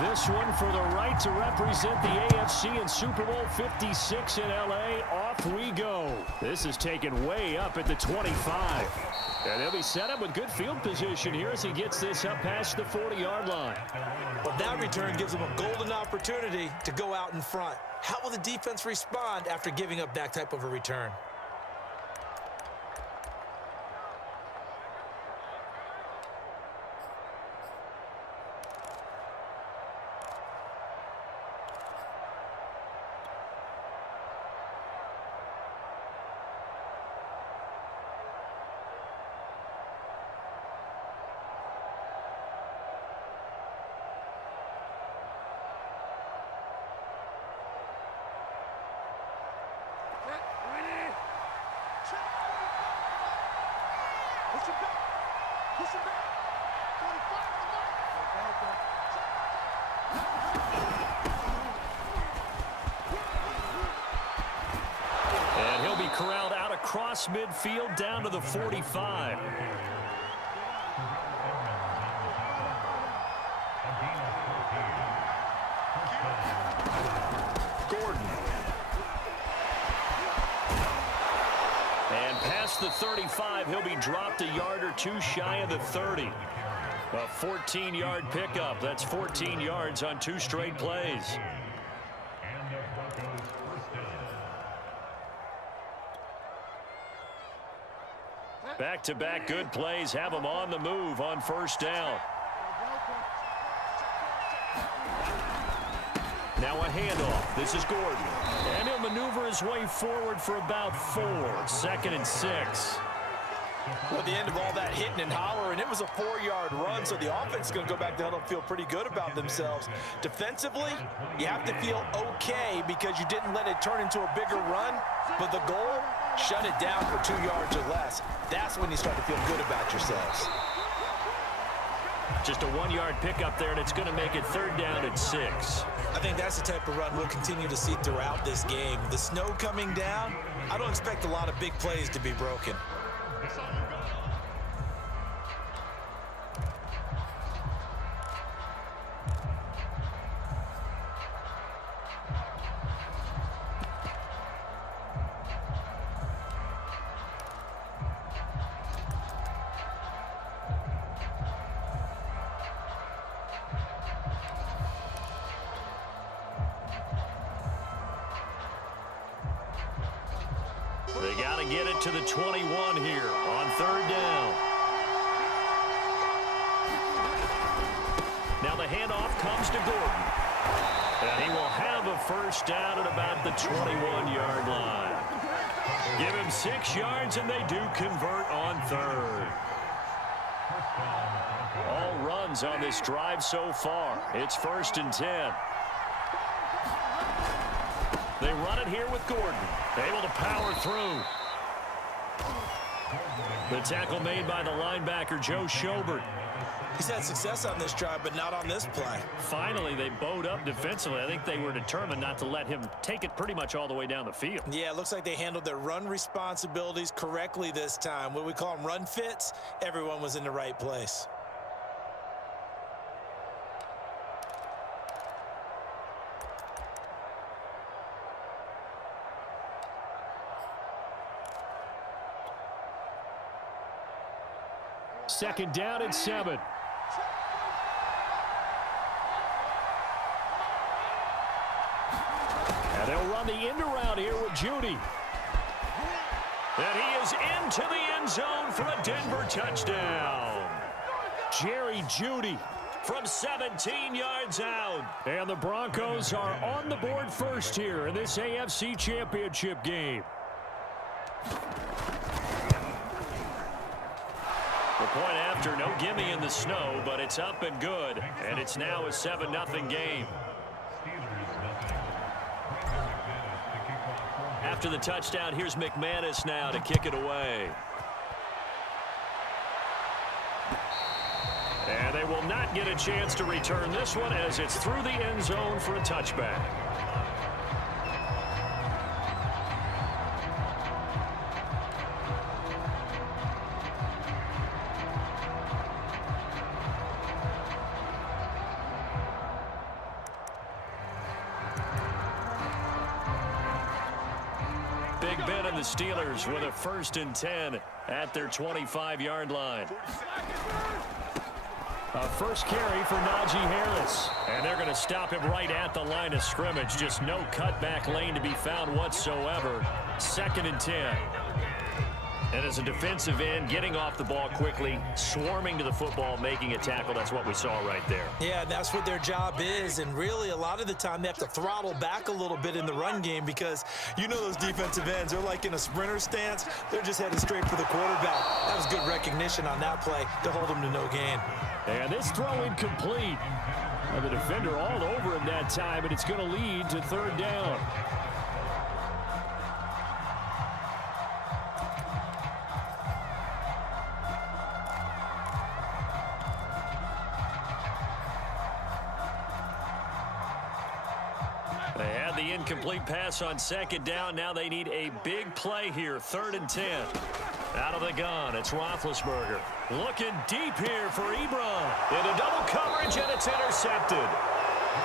This one for the right to represent the AFC in Super Bowl 56 in L.A. Off we go. This is taken way up at the 25. And he'll be set up with good field position here as he gets this up past the 40-yard line. Well, that return gives him a golden opportunity to go out in front. How will the defense respond after giving up that type of a return? And he'll be corralled out across midfield down to the 45. Gordon. And past the 35, he'll be dropped a yard or two shy of the 30. A 14-yard pickup. That's 14 yards on 2 straight plays. Back-to-back good plays have him on the move on first down. Now a handoff. This is Gordon. And he'll maneuver his way forward for about 4. 2nd and 6. Well, at the end of all that hitting and hollering, it was a 4-yard run, so the offense is going to go back down and feel pretty good about themselves. Defensively, you have to feel okay because you didn't let it turn into a bigger run, but the goal, shut it down for 2 yards or less. That's when you start to feel good about yourselves. Just a 1-yard pickup there, and it's going to make it 3rd down and 6. I think that's the type of run we'll continue to see throughout this game. The snow coming down, I don't expect a lot of big plays to be broken. They got to get it to the 21 here on 3rd down. Now the handoff comes to Gordon. And he will have a first down at about the 21-yard line. Give him 6 yards, and they do convert on 3rd. All runs on this drive so far. It's 1st and 10. They run it here with Gordon. Able to power through. The tackle made by the linebacker, Joe Schobert. He's had success on this drive, but not on this play. Finally, they bowed up defensively. I think they were determined not to let him take it pretty much all the way down the field. Yeah, it looks like they handled their run responsibilities correctly this time. What we call them run fits, everyone was in the right place. Second down and 7. And they'll run the end around here with Judy. And he is into the end zone for a Denver touchdown. Jerry Judy from 17 yards out. And the Broncos are on the board first here in this AFC Championship game. The point after, no gimme in the snow, but it's up and good. And it's now a 7-0 game. After the touchdown, here's McManus now to kick it away. And they will not get a chance to return this one as it's through the end zone for a touchback. and the Steelers with a 1st and 10 at their 25-yard line. A first carry for Najee Harris. And they're going to him right at the line of scrimmage. Just no cutback lane to be found whatsoever. 2nd and 10. And as a defensive end, getting off the ball quickly, swarming to the football, making a tackle. That's what we saw right there. Yeah, that's what their job is. And really, a lot of the time, they have to throttle back a little bit in the run game because you know those defensive ends, they're like in a sprinter stance. They're just headed straight for the quarterback. That was good recognition on that play to hold them to no gain. And this throw incomplete. And the defender all over him that time, and it's going to lead to 3rd down. They had the incomplete pass on 2nd down. Now they need a big play here. 3rd and 10. Out of the gun, it's Roethlisberger. Looking deep here for Ebron. Into double coverage, and it's intercepted.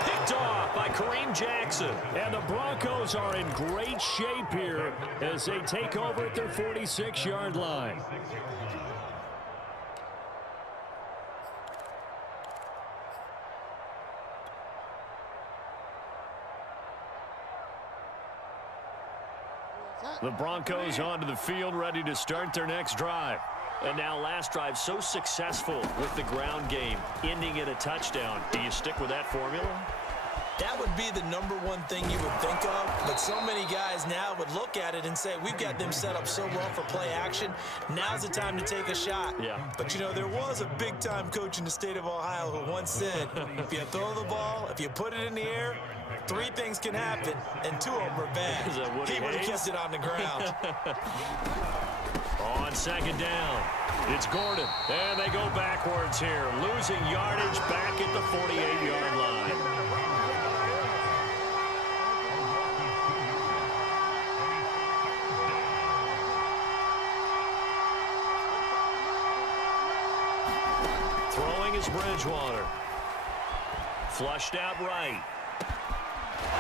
Picked off by Kareem Jackson. And the Broncos are in great shape here as they take over at their 46-yard line. The Broncos onto the field, ready to start their next drive. And now last drive so successful with the ground game, ending in a touchdown. Do you stick with that formula? That would be the #1 thing you would think of, but so many guys now would look at it and say, we've got them set up so well for play action. Now's the time to take a shot. Yeah. But, you know, there was a big-time coach in the state of Ohio who once said, if you throw the ball, if you put it in the air, 3 things can happen, and 2 of them are bad. He would have kept it on the ground. On 2nd down, it's Gordon. And they go backwards here, losing yardage back at the 48-yard line. Throwing is Bridgewater. Flushed out right.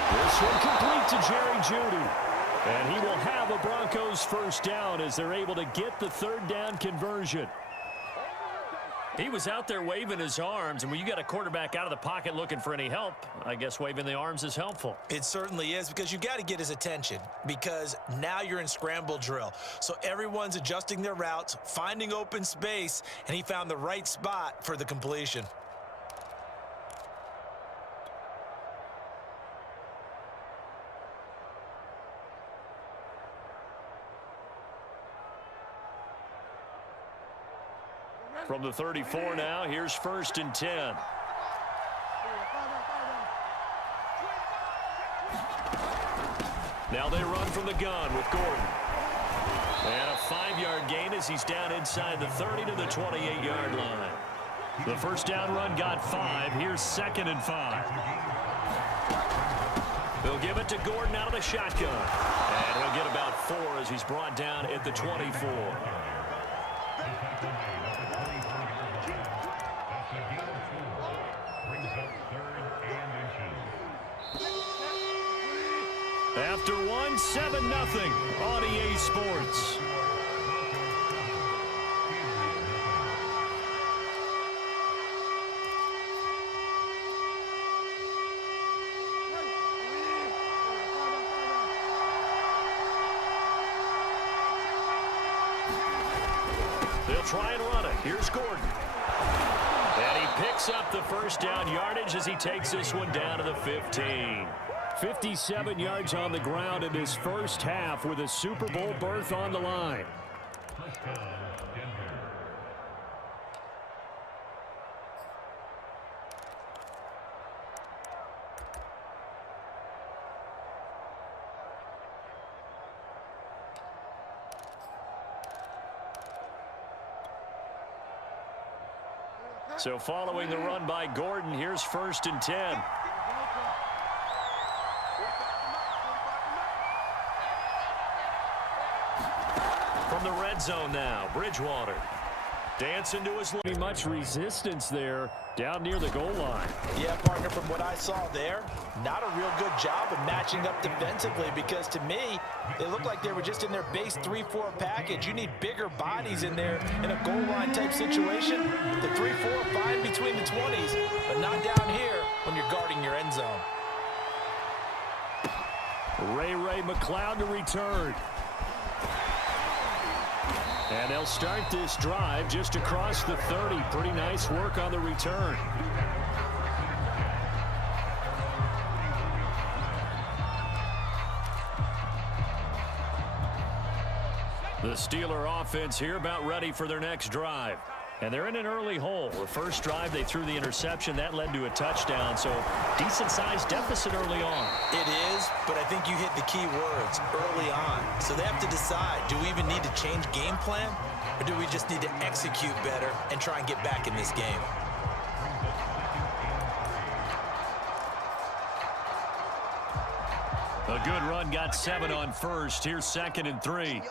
This one complete to Jerry Jeudy. And he will have a Broncos 1st down as they're able to get the 3rd down conversion. He was out there waving his arms, and when you got a quarterback out of the pocket looking for any help, I guess waving the arms is helpful. It certainly is, because you got to get his attention, because now you're in scramble drill. So everyone's adjusting their routes, finding open space, and he found the right spot for the completion. From the 34 now, here's 1st and 10. Now they run from the gun with Gordon. And a 5-yard gain as he's down inside the 30 to the 28-yard line. The 1st down run got 5. Here's 2nd and 5. They'll give it to Gordon out of the shotgun. And he'll get about 4 as he's brought down at the 24. After 1, 7-0 on EA Sports. They'll try and run it. Here's Gordon. And he picks up the 1st down yardage as he takes this one down to the 15. 57 yards on the ground in his 1st half with a Super Bowl berth on the line. So following the run by Gordon, here's 1st and 10. From the red zone now, Bridgewater. Dancing to his left. Much resistance there down near the goal line. Yeah, partner, from what I saw there, not a real good job of matching up defensively, because to me, they looked like they were just in their base 3-4 package. You need bigger bodies in there in a goal line type situation. The 3-4 fine between the 20s, but not down here when you're guarding your end zone. Ray McLeod to return. And they'll start this drive just across the 30. Pretty nice work on the return. The Steeler offense here about ready for their next drive. And they're in an early hole. The first drive, they threw the interception. That led to a touchdown, so decent-sized deficit early on. It is, but I think you hit the key words, early on. So they have to decide, do we even need to change game plan, or do we just need to execute better and try and get back in this game? A good run, got 7 on first. Here's 2nd and 3.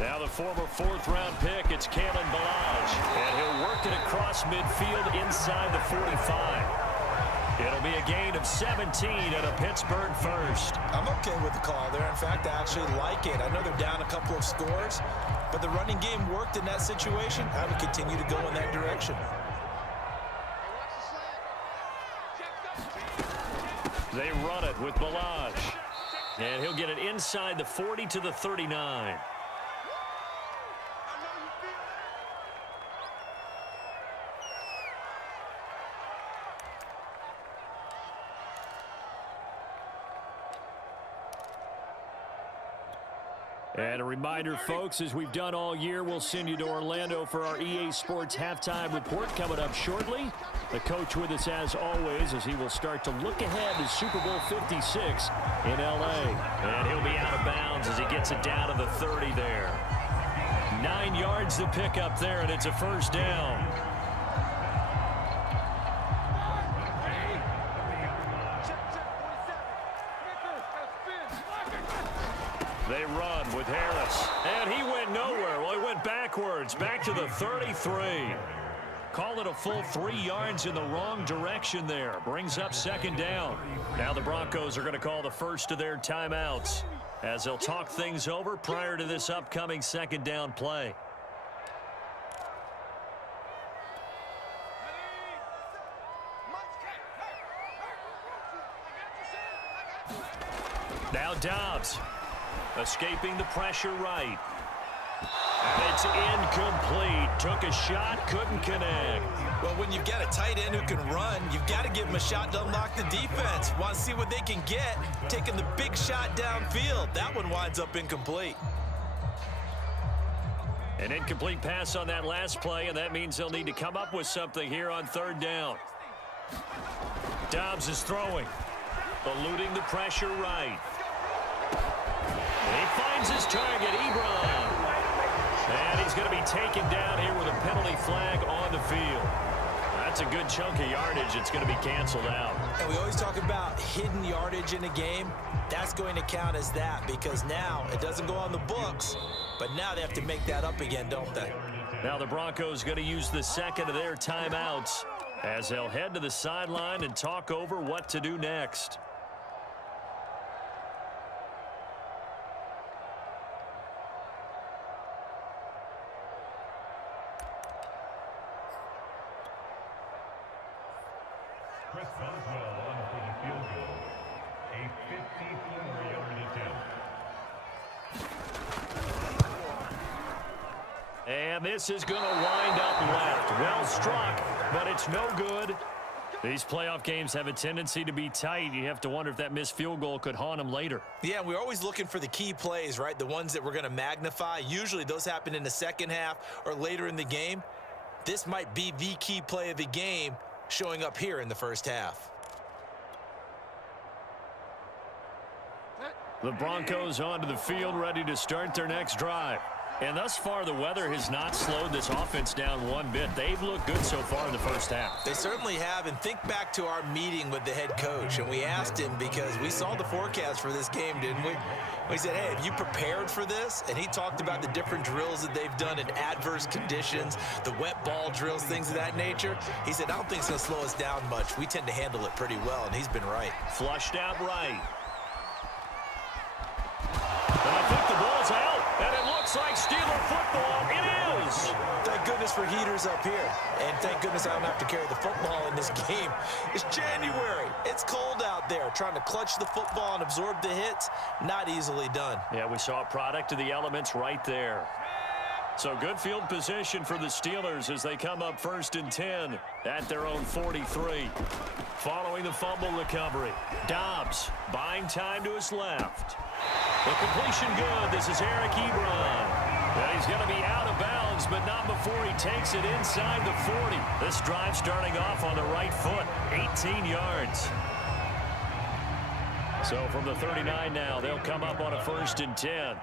Now the former 4th-round pick, it's Kalen Ballage. And he'll work it across midfield inside the 45. It'll be a gain of 17 and a Pittsburgh first. I'm okay with the call there. In fact, I actually like it. I know they're down a couple of scores, but the running game worked in that situation. I would continue to go in that direction. They run it with Ballage. And he'll get it inside the 40 to the 39. And a reminder, folks, as we've done all year, we'll send you to Orlando for our EA Sports halftime report coming up shortly. The coach with us as always as he will start to look ahead to Super Bowl 56 in L.A. And he'll be out of bounds as he gets it down to the 30 there. 9 yards to pick up there, and it's a first down. They run with Harris. And he went nowhere. Well, he went backwards. Back to the 33. Call it a full 3 yards in the wrong direction there. Brings up 2nd down. Now the Broncos are going to call the first of their timeouts as they'll talk things over prior to this upcoming 2nd down play. Now Dobbs. Escaping the pressure right. And it's incomplete. Took a shot, couldn't connect. Well, when you've got a tight end who can run, you've got to give him a shot to unlock the defense. Want to see what they can get, taking the big shot downfield. That one winds up incomplete. An incomplete pass on that last play, and that means they'll need to come up with something here on 3rd down. Dobbs is throwing. Eluding the pressure right. He finds his target, Ebron. And he's going to be taken down here with a penalty flag on the field. That's a good chunk of yardage. It's going to be canceled out. And we always talk about hidden yardage in a game. That's going to count as that because now it doesn't go on the books, but now they have to make that up again, don't they? Now the Broncos going to use the 2nd of their timeouts as they'll head to the sideline and talk over what to do next. And this is going to wind up left. Well struck, but it's no good. These playoff games have a tendency to be tight. You have to wonder if that missed field goal could haunt them later. Yeah, we're always looking for the key plays, right? The ones that we're going to magnify. Usually those happen in the second half or later in the game. This might be the key play of the game showing up here in the first half. The Broncos onto the field ready to start their next drive. And thus far, the weather has not slowed this offense down one bit. They've looked good so far in the first half. They certainly have, and think back to our meeting with the head coach, and we asked him because we saw the forecast for this game, didn't we? We said, hey, have you prepared for this? And he talked about the different drills that they've done in adverse conditions, the wet ball drills, things of that nature. He said, I don't think it's going to slow us down much. We tend to handle it pretty well, and he's been right. Flushed out right. And I think the ball's out, and it looks like Steeler football. It is. Thank goodness for heaters up here, and thank goodness I don't have to carry the football in this game. It's January. It's cold out there. Trying to clutch the football and absorb the hits, not easily done. Yeah, we saw a product of the elements right there. So good field position for the Steelers as they come up 1st and 10 at their own 43. Following the fumble recovery, Dobbs buying time to his left. The completion good. This is Eric Ebron. And he's going to be out of bounds, but not before he takes it inside the 40. This drive starting off on the right foot, 18 yards. So from the 39 now, they'll come up on a 1st and 10.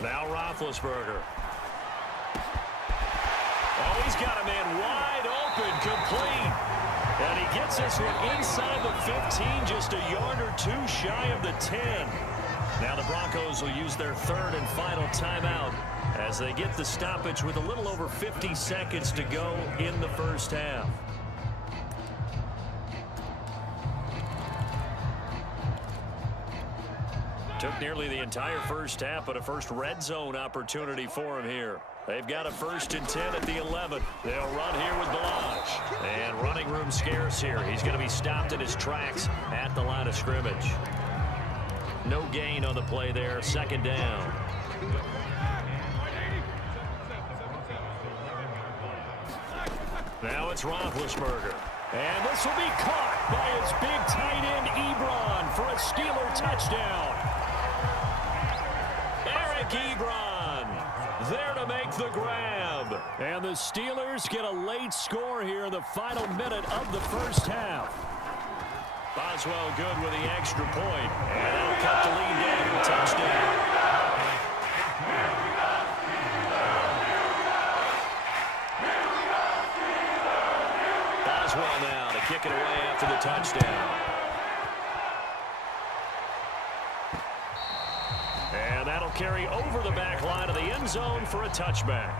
Now Roethlisberger. Oh, he's got a man wide open, complete. And he gets this one inside the 15, just a yard or two shy of the 10. Now the Broncos will use their 3rd and final timeout as they get the stoppage with a little over 50 seconds to go in the first half. Took nearly the entire first half, but a first red zone opportunity for him here. They've got a 1st and 10 at the 11. They'll run here with Balaj. And running room scarce here. He's going to be stopped in his tracks at the line of scrimmage. No gain on the play there. 2nd down. Now it's Roethlisberger. And this will be caught by his big tight end Ebron for a Steeler touchdown. Eric Ebron there to make the grab. And the Steelers get a late score here in the final minute of the first half. Boswell good with the extra point. And they'll cut the lead down to a touchdown. Boswell now to kick it away after the touchdown. And that'll carry over the back line of the end zone for a touchback.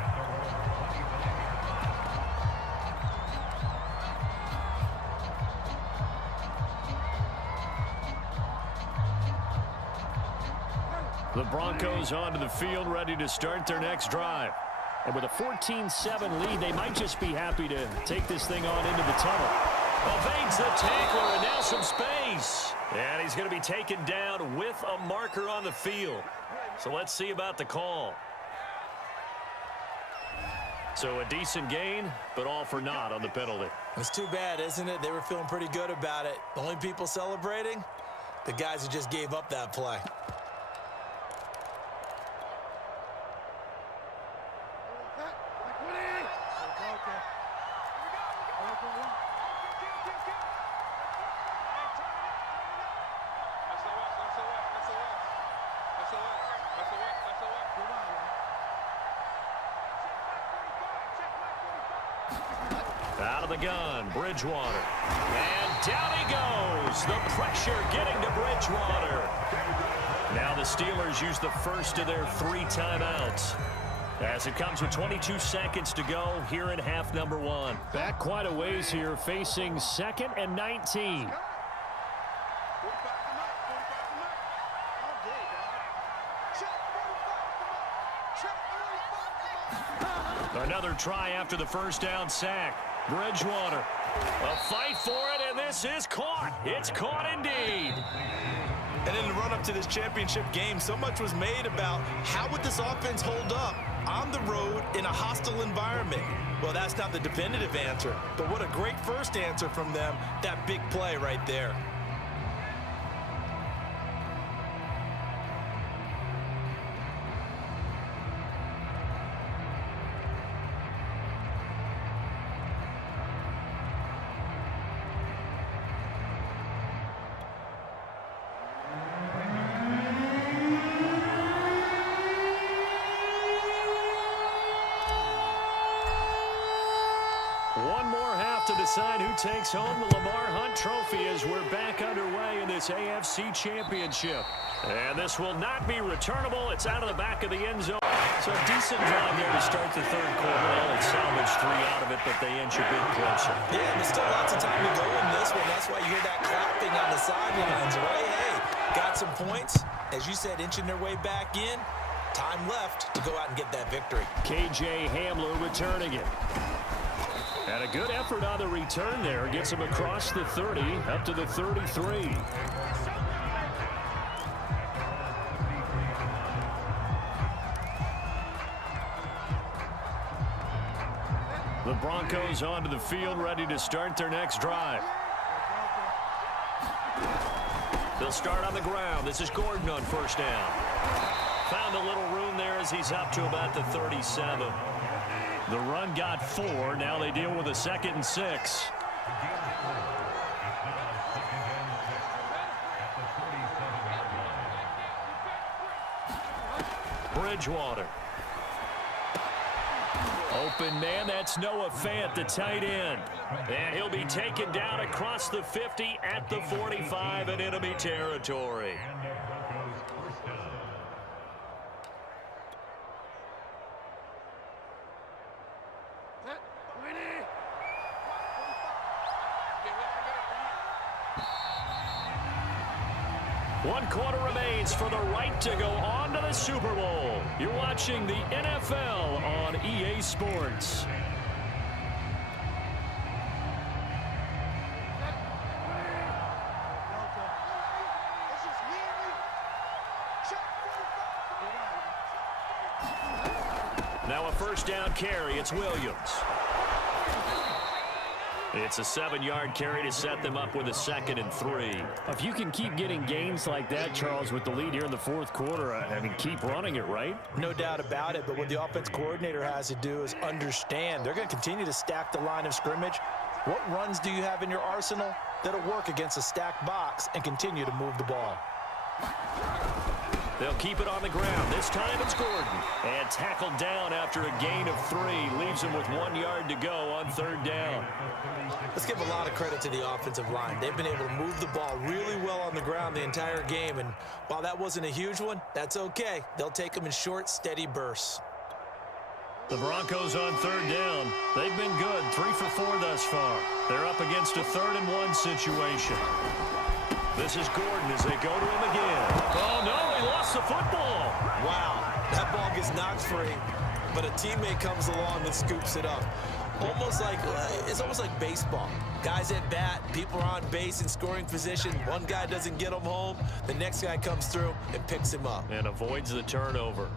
The Broncos onto the field, ready to start their next drive. And with a 14-7 lead, they might just be happy to take this thing on into the tunnel. Evades the tackler, and now some space. And he's going to be taken down with a marker on the field. So let's see about the call. So a decent gain, but all for naught on the penalty. It's too bad, isn't it? They were feeling pretty good about it. The only people celebrating, the guys who just gave up that play. Out of the gun, Bridgewater. And down he goes. The pressure getting to Bridgewater. Now the Steelers use the first of their 3 timeouts. As it comes with 22 seconds to go here in half number 1. Back quite a ways here, facing 2nd and 19. Another try after the first down sack. Bridgewater, a fight for it, and this is caught. It's caught indeed. And in the run-up to this championship game, so much was made about how would this offense hold up on the road in a hostile environment. Well, that's not the definitive answer, but what a great first answer from them, that big play right there. to decide who takes home the Lamar Hunt Trophy as we're back underway in this AFC Championship. And this will not be returnable. It's out of the back of the end zone. So a decent drive there to start the third quarter. They only salvaged 3 out of it, but they inch a bit closer. Yeah, and there's still lots of time to go in this one. That's why you hear that clapping on the sidelines, right? Hey, got some points. As you said, inching their way back in. Time left to go out and get that victory. KJ Hamler returning it. And a good effort on the return there. Gets him across the 30, up to the 33. The Broncos onto the field, ready to start their next drive. They'll start on the ground. This is Gordon on first down. Found a little room there as he's up to about the 37. The run got 4. Now they deal with a 2nd and 6. Bridgewater. Open man, that's Noah Fant, the tight end. And he'll be taken down across the 50 at the 45 in enemy territory. One quarter remains for the right to go on to the Super Bowl. You're watching the NFL on EA Sports. Now a first down carry. It's Williams. It's a 7-yard carry to set them up with a 2nd and 3. If you can keep getting gains like that, Charles, with the lead here in the fourth quarter, I mean, keep running it, right? No doubt about it, but what the offense coordinator has to do is understand they're going to continue to stack the line of scrimmage. What runs do you have in your arsenal that'll work against a stacked box and continue to move the ball? They'll keep it on the ground. This time it's Gordon. And tackled down after a gain of 3. Leaves him with 1 yard to go on 3rd down. Let's give a lot of credit to the offensive line. They've been able to move the ball really well on the ground the entire game. And while that wasn't a huge one, that's okay. They'll take them in short, steady bursts. The Broncos on 3rd down. They've been good. 3 for 4 thus far. They're up against a 3rd and 1 situation. This is Gordon as they go to him again. Oh, no, he lost the football. Wow, that ball gets knocked free, but a teammate comes along and scoops it up. It's almost like baseball. Guys at bat, people are on base in scoring position. One guy doesn't get him home. The next guy comes through and picks him up. And avoids the turnover.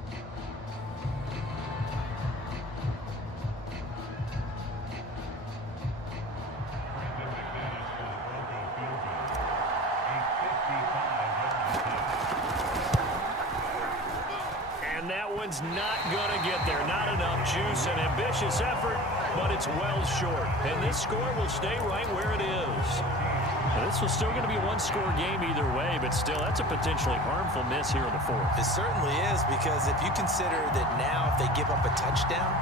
Not going to get there. Not enough juice. An ambitious effort, but it's well short. And this score will stay right where it is. Now, this was still going to be a one-score game either way, but still, that's a potentially harmful miss here in the fourth. It certainly is, because if you consider that now if they give up a touchdown,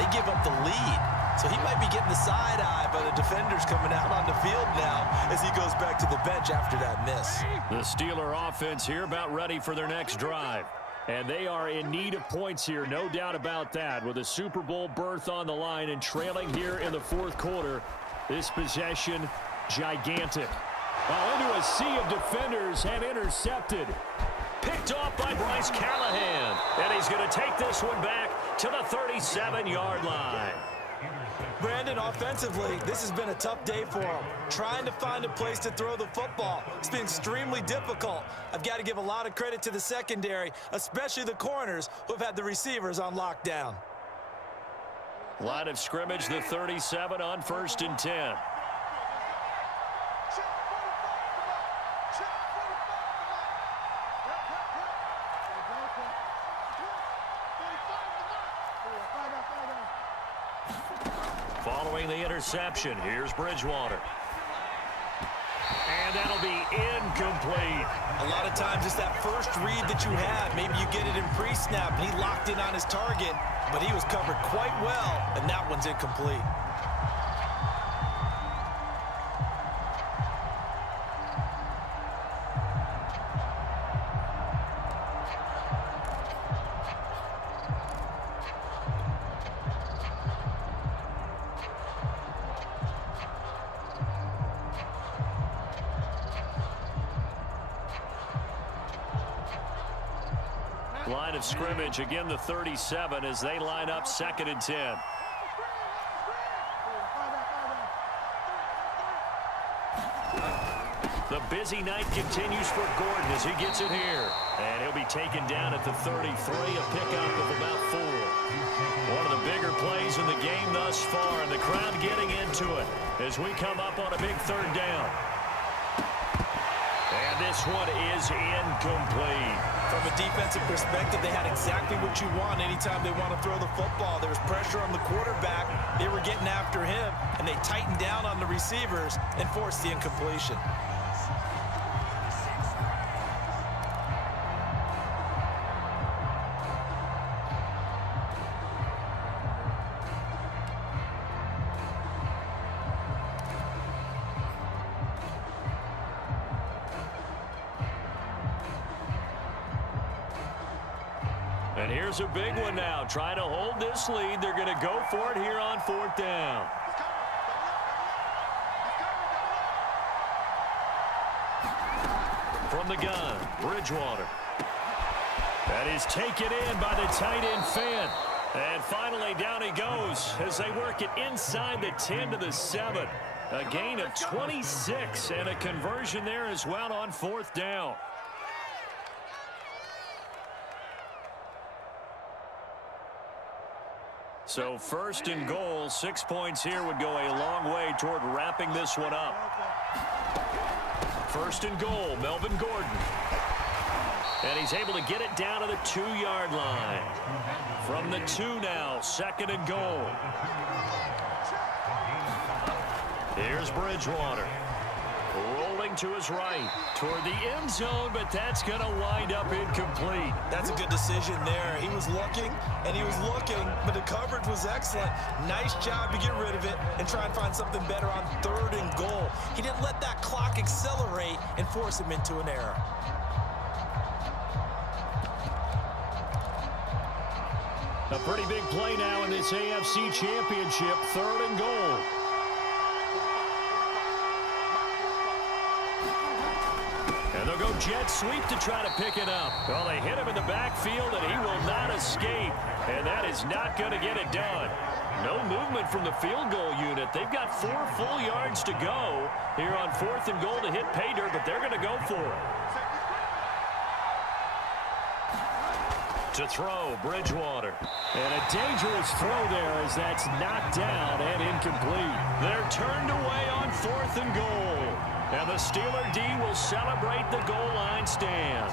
they give up the lead. So he might be getting the side eye by the defenders coming out on the field now as he goes back to the bench after that miss. The Steeler offense here about ready for their next drive. And they are in need of points here, no doubt about that, with a Super Bowl berth on the line and trailing here in the fourth quarter. This possession, gigantic. Well, into a sea of defenders and intercepted. Picked off by Bryce Callahan. And he's going to take this one back to the 37-yard line. Brandon, offensively, this has been a tough day for him. Trying to find a place to throw the football. It's been extremely difficult. I've got to give a lot of credit to the secondary, especially the corners who have had the receivers on lockdown. Line of scrimmage, the 37 on 1st and 10. Following the interception, here's Bridgewater. And that'll be incomplete. A lot of times it's that first read that you have. Maybe you get it in pre-snap, and he locked in on his target, but he was covered quite well, and that one's incomplete. Line of scrimmage, again the 37 as they line up 2nd and 10. The busy night continues for Gordon as he gets it here. And he'll be taken down at the 33, a pickup of about 4. One of the bigger plays in the game thus far, and the crowd getting into it as we come up on a big 3rd down. And this one is incomplete. From a defensive perspective, they had exactly what you want anytime they want to throw the football. There was pressure on the quarterback. They were getting after him, and they tightened down on the receivers and forced the incompletion. And here's a big one now. Trying to hold this lead. They're going to go for it here on 4th down. From the gun, Bridgewater. That is taken in by the tight end Fant. And finally down he goes as they work it inside the 10 to the 7. A gain of 26 and a conversion there as well on 4th down. So 1st and goal, 6 points here would go a long way toward wrapping this one up. 1st and goal, Melvin Gordon. And he's able to get it down to the 2-yard line. From the 2 now, 2nd and goal. Here's Bridgewater. Rolling to his right toward the end zone, but that's going to wind up incomplete. That's a good decision there. He was looking, and he was looking, but the coverage was excellent. Nice job to get rid of it and try and find something better on 3rd and goal. He didn't let that clock accelerate and force him into an error. A pretty big play now in this AFC Championship, 3rd and goal. And they'll go jet sweep to try to pick it up. Well, they hit him in the backfield, and he will not escape. And that is not going to get it done. No movement from the field goal unit. They've got 4 full yards to go here on 4th and goal to hit pay dirt, but they're going to go for it. To throw, Bridgewater. And a dangerous throw there as that's knocked down and incomplete. They're turned away on 4th and goal. And the Steeler D will celebrate the goal line stand.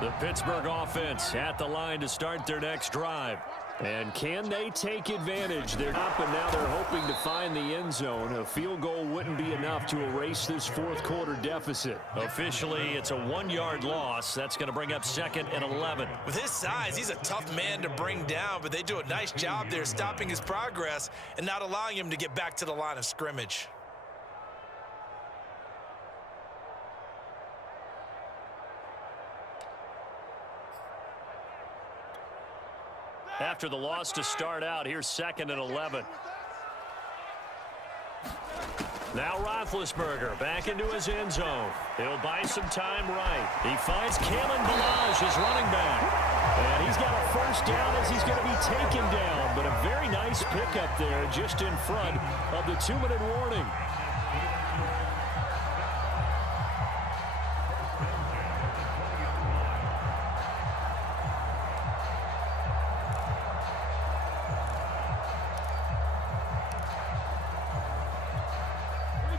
The Pittsburgh offense at the line to start their next drive. And can they take advantage? They're up, and now they're hoping to find the end zone. A field goal wouldn't be enough to erase this 4th quarter deficit. Officially, it's a 1-yard loss. That's going to bring up 2nd and 11. With his size, he's a tough man to bring down, but they do a nice job there stopping his progress and not allowing him to get back to the line of scrimmage. After the loss to start out, here's 2nd and 11. Now Roethlisberger back into his end zone. He'll buy some time right. He finds Kalen Ballage, his running back. And he's got a 1st down as he's going to be taken down. But a very nice pickup there just in front of the 2-minute warning.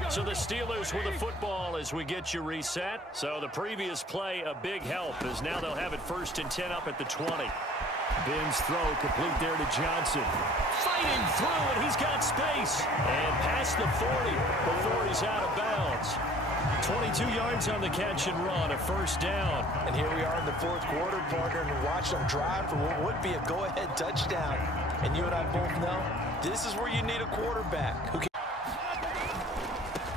So the Steelers with the football as we get you reset. So the previous play, a big help, as now they'll have it 1st and 10 up at the 20. Ben's throw complete there to Johnson. Fighting through, and he's got space. And past the 40 before he's out of bounds. 22 yards on the catch and run, a 1st down. And here we are in the 4th quarter, partner, and watch them drive for what would be a go-ahead touchdown. And you and I both know this is where you need a quarterback who can.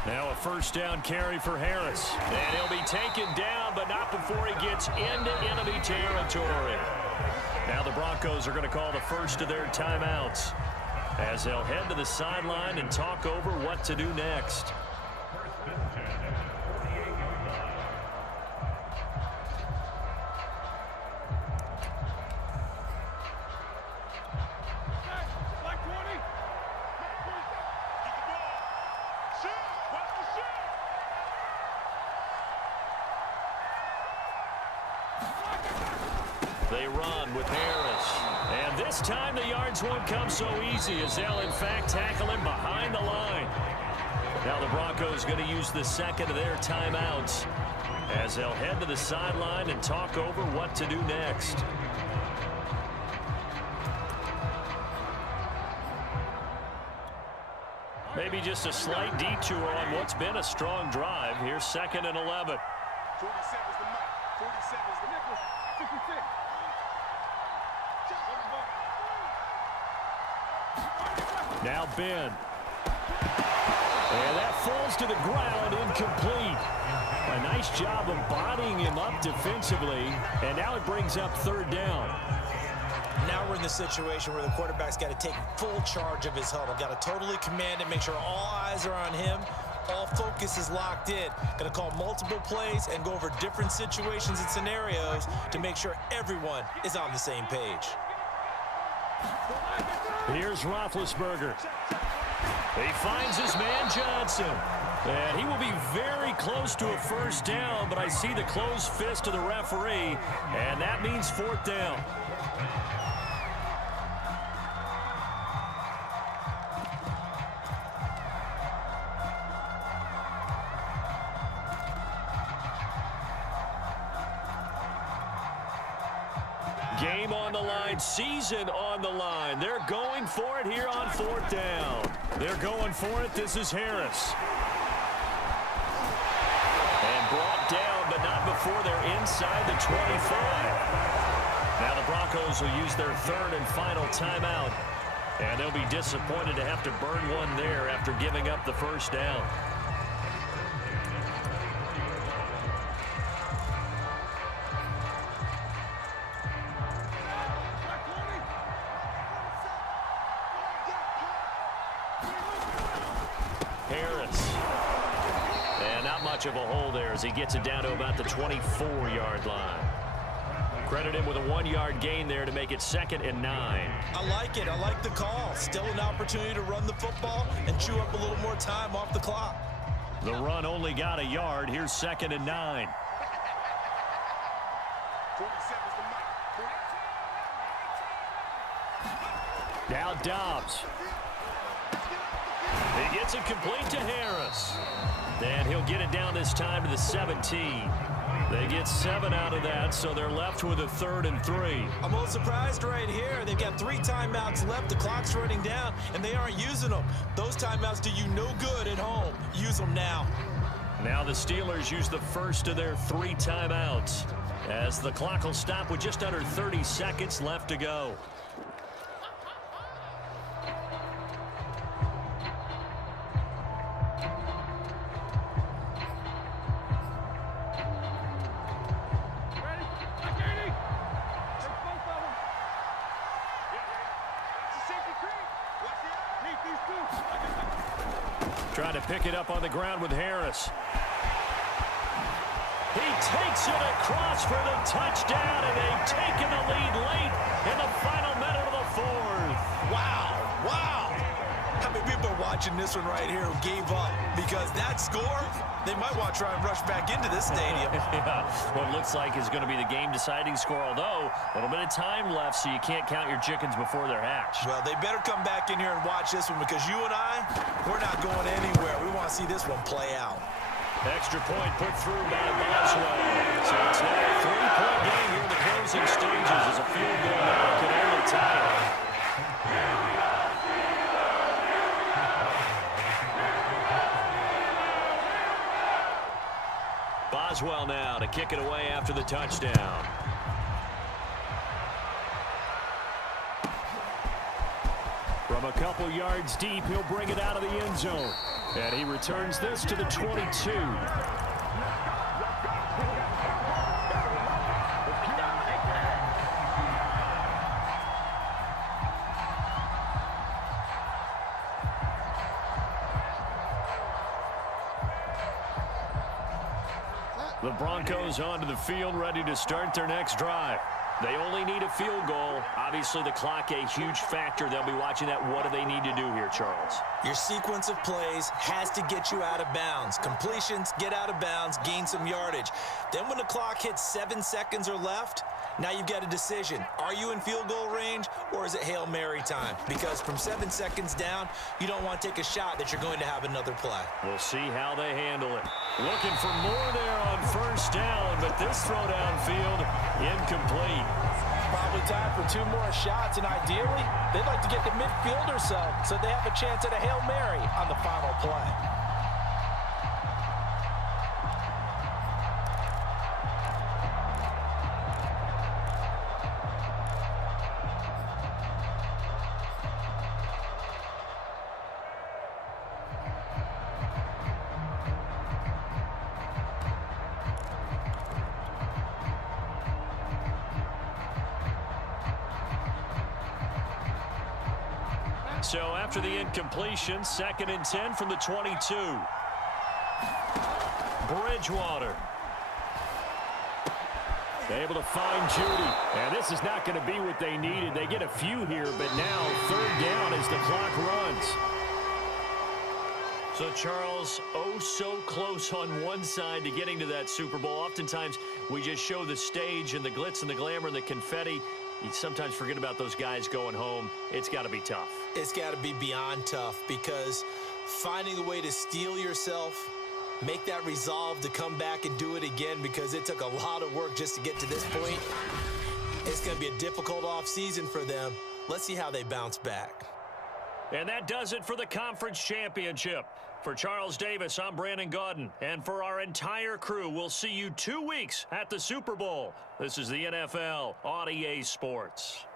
Now a 1st down carry for Harris. And he'll be taken down, but not before he gets into enemy territory. Now the Broncos are going to call the first of their timeouts. as they'll head to the sideline and talk over what to do next. They run with Harris. And this time the yards won't come so easy as they'll in fact tackle him behind the line. Now the Broncos going to use the second of their timeouts as they'll head to the sideline and talk over what to do next. Maybe just a slight detour on what's been a strong drive. Here's 2nd and 11. 47's the mic. 47's the nickel. 56. Now Ben. And that falls to the ground, incomplete. A nice job of bodying him up defensively. And now it brings up 3rd down. Now we're in the situation where the quarterback's got to take full charge of his huddle. Got to totally command it, make sure all eyes are on him. All focus is locked in. Going to call multiple plays and go over different situations and scenarios to make sure everyone is on the same page. Here's Roethlisberger. He finds his man Johnson. And he will be very close to a 1st down, but I see the closed fist of the referee, and that means 4th down. Game on the line, season on the line. They're going for it here on 4th down. They're going for it. This is Harris. And brought down, but not before they're inside the 25. Now the Broncos will use their 3rd and final timeout. And they'll be disappointed to have to burn one there after giving up the 1st down. Of a hole there as he gets it down to about the 24-yard line. Credit him with a 1-yard gain there to make it 2nd and 9. I like it. I like the call. Still an opportunity to run the football and chew up a little more time off the clock. The run only got a yard. Here's 2nd and 9. 47's the mic. Now Dobbs. He gets it complete to Harris. And he'll get it down this time to the 17. They get 7 out of that, so they're left with a 3rd and 3. I'm a little surprised right here. They've got 3 timeouts left. The clock's running down, and they aren't using them. Those timeouts do you no good at home. Use them now. Now the Steelers use the first of their 3 timeouts as the clock will stop with just under 30 seconds left to go. Trying to pick it up on the ground with Harris. He takes it across for the touchdown, and they've taken the lead late in the final minute of the 4th. Wow, wow. How many people are watching this one right here who gave up? Because that score, they might want to try and rush back into this stadium. Yeah, what looks like is going to be the game-deciding score, although a little bit of time left, so you can't count your chickens before they're hatched. Well, they better come back in here and watch this one because you and I, we're not going anywhere. We want to see this one play out. Extra point put through by Boswell. So it's now a 3-point game here in the closing stages as a field goal now can only tie it. Boswell now to kick it away after the touchdown. From a couple yards deep, he'll bring it out of the end zone. And he returns this to the 22. The Broncos onto the field, ready to start their next drive. They only need a field goal. Obviously, the clock a huge factor. They'll be watching that. What do they need to do here, Charles? Your sequence of plays has to get you out of bounds. Completions, get out of bounds, gain some yardage. Then when the clock hits 7 seconds or left, now you've got a decision. Are you in field goal range, or is it Hail Mary time? Because from 7 seconds down, you don't want to take a shot that you're going to have another play. We'll see how they handle it. Looking for more there on first down, but this throw downfield, incomplete. Probably time for 2 more shots, and ideally, they'd like to get to midfield or so they have a chance at a Hail Mary on the final play. So after the incompletion, 2nd and 10 from the 22. Bridgewater. Able to find Judy. And this is not going to be what they needed. They get a few here, but now 3rd down as the clock runs. So, Charles, oh so close on one side to getting to that Super Bowl. Oftentimes, we just show the stage and the glitz and the glamour and the confetti. You sometimes forget about those guys going home. It's got to be tough. It's got to be beyond tough, because finding a way to steel yourself, make that resolve to come back and do it again, because it took a lot of work just to get to this point. It's going to be a difficult offseason for them. Let's see how they bounce back. And that does it for the conference championship. For Charles Davis, I'm Brandon Gaudin. And for our entire crew, we'll see you 2 weeks at the Super Bowl. This is the NFL on EA Sports.